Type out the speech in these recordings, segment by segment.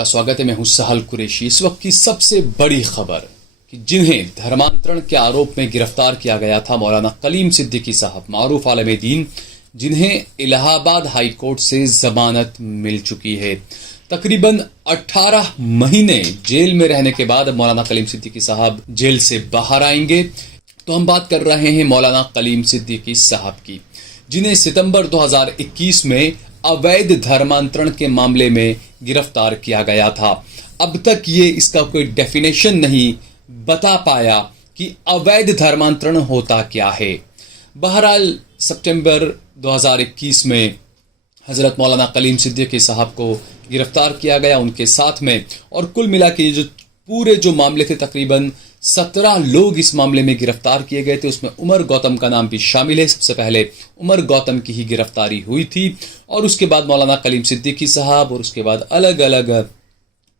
आपका स्वागत है। मैं हूं सहल कुरैशी। इस वक्त की सबसे बड़ी खबर कि जिन्हें धर्मांतरण के आरोप में गिरफ्तार किया गया था, मौलाना कलीम सिद्दीकी साहब मारूफ आलम दीन, जिन्हें इलाहाबाद हाई कोर्ट से जमानत मिल चुकी है। तकरीबन 18 महीने जेल में रहने के बाद मौलाना कलीम सिद्दीकी साहब जेल से बाहर आएंगे। तो हम बात कर रहे हैं मौलाना कलीम सिद्दीकी साहब की, जिन्हें सितंबर 2021 में अवैध धर्मांतरण के मामले में गिरफ्तार किया गया था। अब तक ये इसका कोई डेफिनेशन नहीं बता पाया कि अवैध धर्मांतरण होता क्या है। बहरहाल सितंबर 2021 में हजरत मौलाना कलीम सिद्दीकी साहब को गिरफ्तार किया गया उनके साथ में, और कुल मिला के जो पूरे जो मामले थे, तकरीबन 17 लोग इस मामले में गिरफ्तार किए गए थे। उसमें उमर गौतम का नाम भी शामिल है। सबसे पहले उमर गौतम की ही गिरफ्तारी हुई थी, और उसके बाद मौलाना कलीम सिद्दीकी साहब, और उसके बाद अलग अलग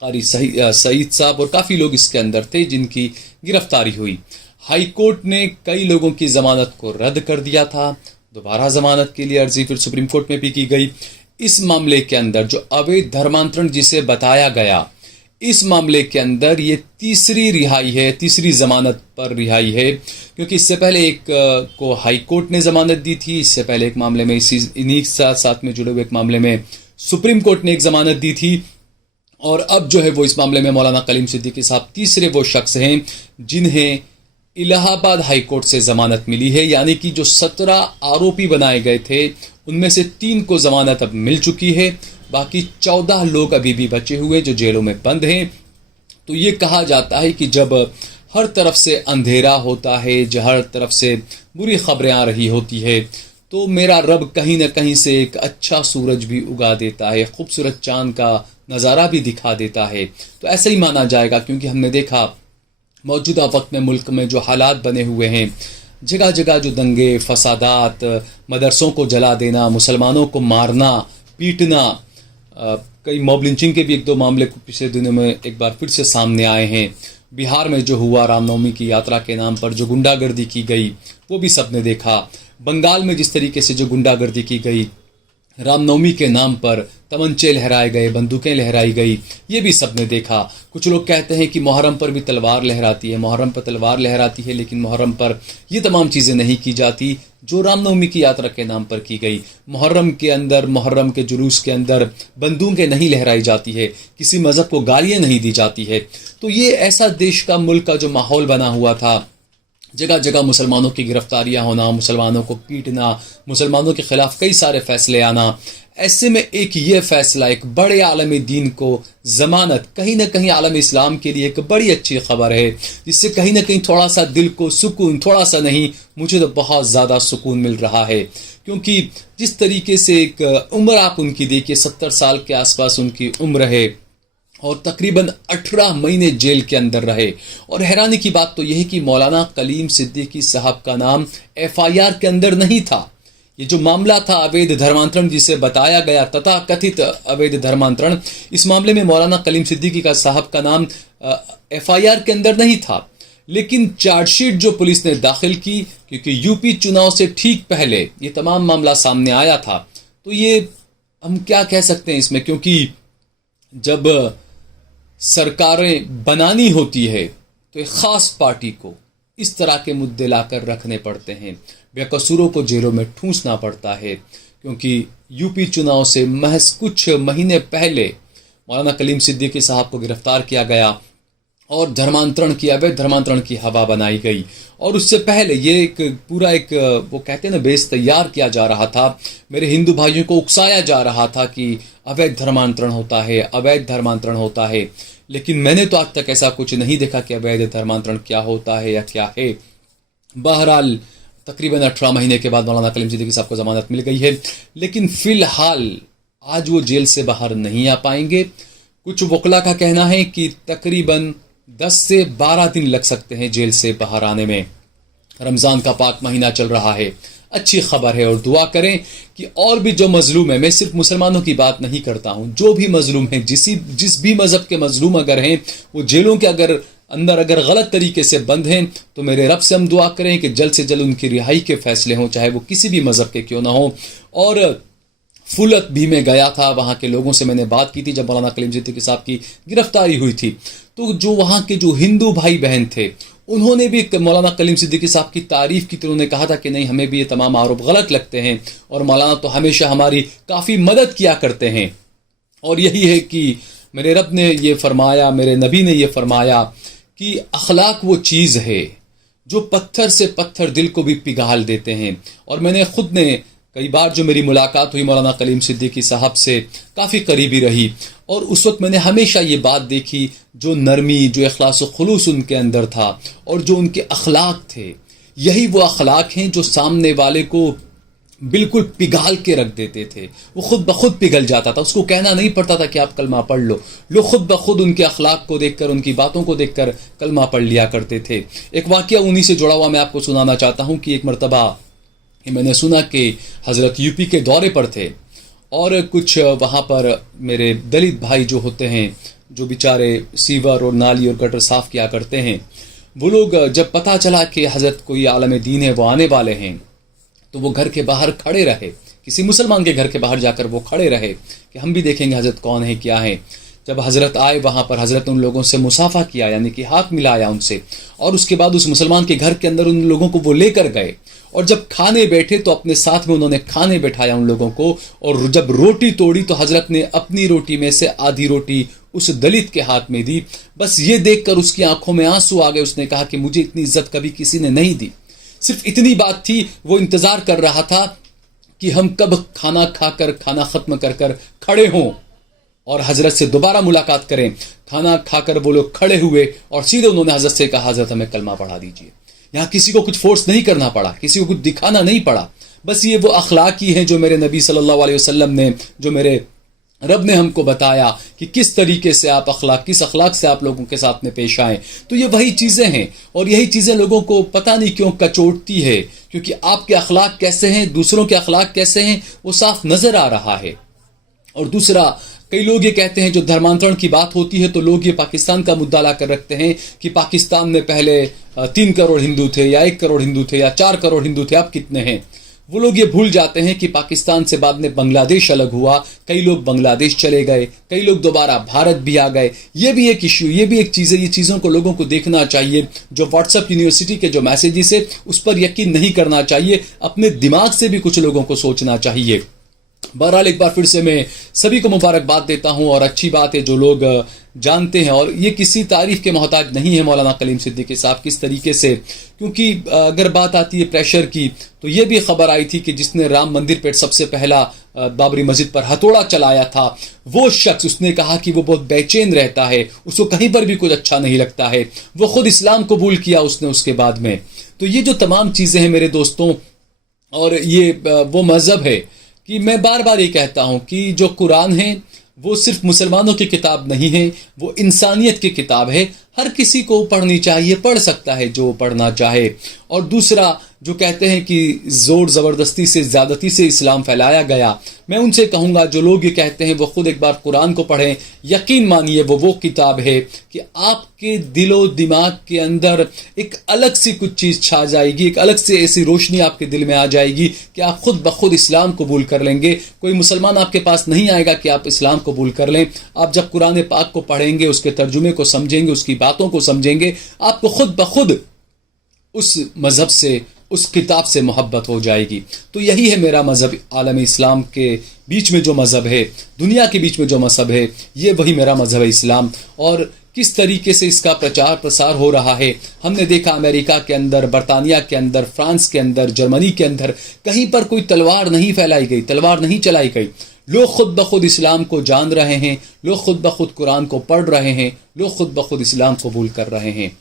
कारी सईद साहब, और काफ़ी लोग इसके अंदर थे जिनकी गिरफ्तारी हुई। हाई कोर्ट ने कई लोगों की जमानत को रद्द कर दिया था। दोबारा जमानत के लिए अर्जी फिर सुप्रीम कोर्ट में भी की गई। इस मामले के अंदर जो अवैध धर्मांतरण जिसे बताया गया, इस मामले के अंदर ये तीसरी रिहाई है, तीसरी जमानत पर रिहाई है, क्योंकि इससे पहले एक को हाई कोर्ट ने जमानत दी थी। इससे पहले एक मामले में इन्हीं साथ में जुड़े हुए एक मामले में सुप्रीम कोर्ट ने एक जमानत दी थी, और अब जो है वो इस मामले में मौलाना कलीम सिद्दीकी साहब तीसरे वो शख्स हैं जिन्हें इलाहाबाद हाई कोर्ट से जमानत मिली है। यानी कि जो 17 आरोपी बनाए गए थे, उनमें से 3 को जमानत अब मिल चुकी है। बाकी 14 लोग अभी भी बचे हुए जो जेलों में बंद हैं। तो ये कहा जाता है कि जब हर तरफ से अंधेरा होता है, जब हर तरफ से बुरी खबरें आ रही होती है, तो मेरा रब कहीं ना कहीं से एक अच्छा सूरज भी उगा देता है, खूबसूरत चांद का नज़ारा भी दिखा देता है। तो ऐसा ही माना जाएगा, क्योंकि हमने देखा मौजूदा वक्त में मुल्क में जो हालात बने हुए हैं, जगह जगह जो दंगे फसादात, मदरसों को जला देना, मुसलमानों को मारना पीटना, कई मॉब लिंचिंग के भी 1-2 मामले पिछले दिनों में एक बार फिर से सामने आए हैं। बिहार में जो हुआ रामनवमी की यात्रा के नाम पर जो गुंडागर्दी की गई, वो भी सबने देखा। बंगाल में जिस तरीके से जो गुंडागर्दी की गई, रामनवमी के नाम पर तमंचे लहराए गए, बंदूकें लहराई गई, ये भी सबने देखा। कुछ लोग कहते हैं कि मुहर्रम पर भी तलवार लहराती है, मुहर्रम पर तलवार लहराती है, लेकिन मुहर्रम पर ये तमाम चीज़ें नहीं की जाती जो रामनवमी की यात्रा के नाम पर की गई। मुहर्रम के अंदर, मुहर्रम के जुलूस के अंदर बंदूकें नहीं लहराई जाती है, किसी मज़हब को गालियाँ नहीं दी जाती है। तो ये ऐसा देश का, मुल्क का जो माहौल बना हुआ था, जगह जगह मुसलमानों की गिरफ्तारियां होना, मुसलमानों को पीटना, मुसलमानों के खिलाफ कई सारे फैसले आना, ऐसे में एक ये फैसला, एक बड़े आलम दीन को जमानत, कहीं ना कहीं आलम इस्लाम के लिए एक बड़ी अच्छी खबर है, जिससे कहीं ना कहीं थोड़ा सा दिल को सुकून, थोड़ा सा नहीं, मुझे तो बहुत ज़्यादा सुकून मिल रहा है। क्योंकि जिस तरीके से एक उम्र आप उनकी देखिए, 70 साल के आसपास उनकी उम्र है, और तकरीबन 18 महीने जेल के अंदर रहे। और हैरानी की बात तो यह है कि मौलाना कलीम सिद्दीकी साहब का नाम FIR के अंदर नहीं था। ये जो मामला था अवैध धर्मांतरण जिसे बताया गया, तथा कथित अवैध धर्मांतरण, इस मामले में मौलाना कलीम सिद्दीकी का साहब का नाम FIR के अंदर नहीं था। लेकिन चार्जशीट जो पुलिस ने दाखिल की, क्योंकि यूपी चुनाव से ठीक पहले ये तमाम मामला सामने आया था, तो ये हम क्या कह सकते हैं इसमें, क्योंकि जब सरकारें बनानी होती है तो एक ख़ास पार्टी को इस तरह के मुद्दे लाकर रखने पड़ते हैं, बेकसूरों को जेलों में ठूंसना पड़ता है। क्योंकि यूपी चुनाव से महज कुछ महीने पहले मौलाना कलीम सिद्दीकी साहब को गिरफ्तार किया गया, और धर्मांतरण की, अवैध धर्मांतरण की हवा बनाई गई। और उससे पहले ये एक पूरा एक, वो कहते हैं ना, बेस तैयार किया जा रहा था, मेरे हिंदू भाइयों को उकसाया जा रहा था कि अवैध धर्मांतरण होता है, अवैध धर्मांतरण होता है। लेकिन मैंने तो आज तक ऐसा कुछ नहीं देखा कि अवैध धर्मांतरण क्या होता है या क्या है। बहरहाल तकरीबन 18 महीने के बाद मौलाना कलीम सिद्दीकी साहब को जमानत मिल गई है, लेकिन फिलहाल आज वो जेल से बाहर नहीं आ पाएंगे। कुछ वकला का कहना है कि तकरीबन 10 से 12 दिन लग सकते हैं जेल से बाहर आने में। रमज़ान का पाक महीना चल रहा है, अच्छी खबर है, और दुआ करें कि और भी जो मजलूम है, मैं सिर्फ मुसलमानों की बात नहीं करता हूँ, जो भी मजलूम है, जिस भी मज़हब के मजलूम अगर हैं, वो जेलों के अंदर अगर गलत तरीके से बंद हैं, तो मेरे रब से हम दुआ करें कि जल्द से जल्द उनकी रिहाई के फैसले हों, चाहे वो किसी भी मज़हब के क्यों ना हो। और फुलत भी मैं गया था, वहाँ के लोगों से मैंने बात की थी जब मौलाना कलीम सिद्दीकी साहब की गिरफ्तारी हुई थी। तो जो वहाँ के जो हिंदू भाई बहन थे उन्होंने भी मौलाना कलीम सिद्दीकी साहब की तारीफ की थी। उन्होंने कहा था कि नहीं, हमें भी ये तमाम आरोप गलत लगते हैं और मौलाना तो हमेशा हमारी काफ़ी मदद किया करते हैं। और यही है कि मेरे रब ने ये फरमाया, मेरे नबी ने ये फरमाया कि अखलाक वो चीज़ है जो पत्थर से पत्थर दिल को भी पिघाल देते हैं। और मैंने खुद ने कई बार जो मेरी मुलाकात हुई मौलाना कलीम सिद्दीकी साहब से काफ़ी करीबी रही, और उस वक्त मैंने हमेशा ये बात देखी, जो नरमी, जो इखलास व खुलूस उनके अंदर था और जो उनके अखलाक थे, यही वो अखलाक हैं जो सामने वाले को बिल्कुल पिघाल के रख देते थे। वो खुद ब खुद पिघल जाता था, उसको कहना नहीं पड़ता था कि आप कलमा पढ़ लो, लोग खुद ब खुद उनके अखलाक को देखकर, उनकी बातों को देखकर कलमा पढ़ लिया करते थे। एक वाक़या उन्हीं से जुड़ा हुआ मैं आपको सुनाना चाहता हूँ कि एक मरतबा मैंने सुना कि हज़रत यूपी के दौरे पर थे और कुछ वहाँ पर मेरे दलित भाई जो होते हैं, जो बेचारे सीवर और नाली और गटर साफ़ किया करते हैं, वो लोग जब पता चला कि हज़रत कोई आलम दीन है वो आने वाले हैं, तो वो घर के बाहर खड़े रहे, किसी मुसलमान के घर के बाहर जाकर वो खड़े रहे कि हम भी देखेंगे हज़रत कौन है, क्या है। जब हज़रत आए वहाँ पर, हज़रत उन लोगों से मुसाफा किया, यानी कि हाथ मिलाया उनसे, और उसके बाद उस मुसलमान के घर के अंदर उन लोगों को वो लेकर गए। और जब खाने बैठे तो अपने साथ में उन्होंने खाने बैठाया उन लोगों को, और जब रोटी तोड़ी तो हज़रत ने अपनी रोटी में से आधी रोटी उस दलित के हाथ में दी। बस ये देखकर उसकी आंखों में आंसू आ गए। उसने कहा कि मुझे इतनी इज्जत कभी किसी ने नहीं दी। सिर्फ इतनी बात थी, वो इंतजार कर रहा था कि हम कब खाना खाकर, खाना खत्म कर कर खड़े हों और हजरत से दोबारा मुलाकात करें। खाना खाकर वो लोग खड़े हुए और सीधे उन्होंने हजरत से कहा, हजरत हमें कलमा पढ़ा दीजिए। यहाँ किसी को कुछ फोर्स नहीं करना पड़ा, किसी को कुछ दिखाना नहीं पड़ा। बस ये वो अखलाकी हैं जो मेरे नबी सल्लल्लाहु अलैहि वसल्लम ने, जो मेरे रब ने हमको बताया कि किस तरीके से आप किस अखलाक से आप लोगों के साथ में पेश आएँ। तो ये वही चीज़ें हैं, और यही चीज़ें लोगों को पता नहीं क्यों कचोटती है, क्योंकि आपके अखलाक कैसे हैं, दूसरों के अखलाक कैसे हैं, वो साफ नज़र आ रहा है। और दूसरा, कई लोग ये कहते हैं, जो धर्मांतरण की बात होती है तो लोग ये पाकिस्तान का मुद्दा लाकर रखते हैं कि पाकिस्तान में पहले 3 करोड़ हिंदू थे या 1 करोड़ हिंदू थे या 4 करोड़ हिंदू थे, अब कितने हैं। वो लोग ये भूल जाते हैं कि पाकिस्तान से बाद में बांग्लादेश अलग हुआ, कई लोग बांग्लादेश चले गए, कई लोग दोबारा भारत भी आ गए। ये भी एक इश्यू, ये भी एक चीज़ है। ये चीज़ों को लोगों को देखना चाहिए। जो व्हाट्सएप यूनिवर्सिटी के जो मैसेजेस है उस पर यकीन नहीं करना चाहिए, अपने दिमाग से भी कुछ लोगों को सोचना चाहिए। बहरहाल एक बार फिर से मैं सभी को मुबारकबाद देता हूं, और अच्छी बात है जो लोग जानते हैं, और ये किसी तारीफ के मोहताज नहीं है मौलाना कलीम सिद्दीकी साहब किस तरीके से। क्योंकि अगर बात आती है प्रेशर की, तो ये भी खबर आई थी कि जिसने राम मंदिर पर सबसे पहला बाबरी मस्जिद पर हथौड़ा चलाया था, वो शख्स, उसने कहा कि वो बहुत बेचैन रहता है, उसको कहीं पर भी कुछ अच्छा नहीं लगता है। वो खुद इस्लाम कबूल किया उसने उसके बाद में। तो ये जो तमाम चीज़ें हैं मेरे दोस्तों, और ये वो मज़हब है कि मैं बार बार ये कहता हूँ कि जो कुरान है वो सिर्फ मुसलमानों की किताब नहीं है, वो इंसानियत की किताब है। हर किसी को पढ़नी चाहिए, पढ़ सकता है जो पढ़ना चाहे। और दूसरा, जो कहते हैं कि ज़ोर ज़बरदस्ती से, ज़्यादती से इस्लाम फैलाया गया, मैं उनसे कहूँगा जो लोग ये कहते हैं वो खुद एक बार कुरान को पढ़ें। यकीन मानिए वो किताब है कि आपके दिलो दिमाग के अंदर एक अलग सी कुछ चीज़ छा जाएगी, एक अलग से ऐसी रोशनी आपके दिल में आ जाएगी कि आप खुद ब खुद इस्लाम कबूल कर लेंगे। कोई मुसलमान आपके पास नहीं आएगा कि आप इस्लाम कबूल कर लें। आप जब कुरान पाक को पढ़ेंगे, उसके तर्जुमे को समझेंगे, उसकी बातों को समझेंगे, आपको खुद ब खुद उस मज़हब से, उस किताब से मोहब्बत हो जाएगी। तो यही है मेरा मज़हब। आलम इस्लाम के बीच में जो मज़हब है, दुनिया के बीच में जो मज़हब है, ये वही मेरा मज़हब है इस्लाम। और किस तरीके से इसका प्रचार प्रसार हो रहा है, हमने देखा अमेरिका के अंदर, बरतानिया के अंदर, फ्रांस के अंदर, जर्मनी के अंदर, कहीं पर कोई तलवार नहीं फैलाई गई, तलवार नहीं चलाई गई। लोग खुद ब खुद इस्लाम को जान रहे हैं, लोग खुद ब खुद कुरान को पढ़ रहे हैं, लोग खुद ब खुद इस्लाम कबूल कर रहे हैं।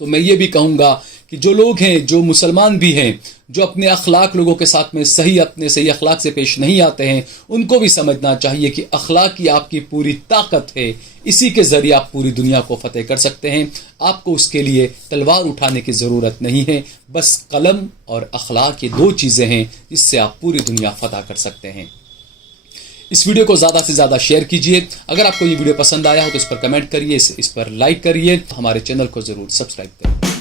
तो मैं ये भी कहूँगा कि जो लोग हैं, जो मुसलमान भी हैं, जो अपने अखलाक लोगों के साथ में अपने सही अखलाक से पेश नहीं आते हैं, उनको भी समझना चाहिए कि अखलाक ही आपकी पूरी ताकत है। इसी के ज़रिए आप पूरी दुनिया को फतेह कर सकते हैं। आपको उसके लिए तलवार उठाने की ज़रूरत नहीं है, बस कलम और अखलाक, ये 2 चीज़ें हैं जिससे आप पूरी दुनिया फतह कर सकते हैं। इस वीडियो को ज़्यादा से ज़्यादा शेयर कीजिए। अगर आपको ये वीडियो पसंद आया हो तो इस पर कमेंट करिए, इस पर लाइक करिए, हमारे चैनल को ज़रूर सब्सक्राइब करिए।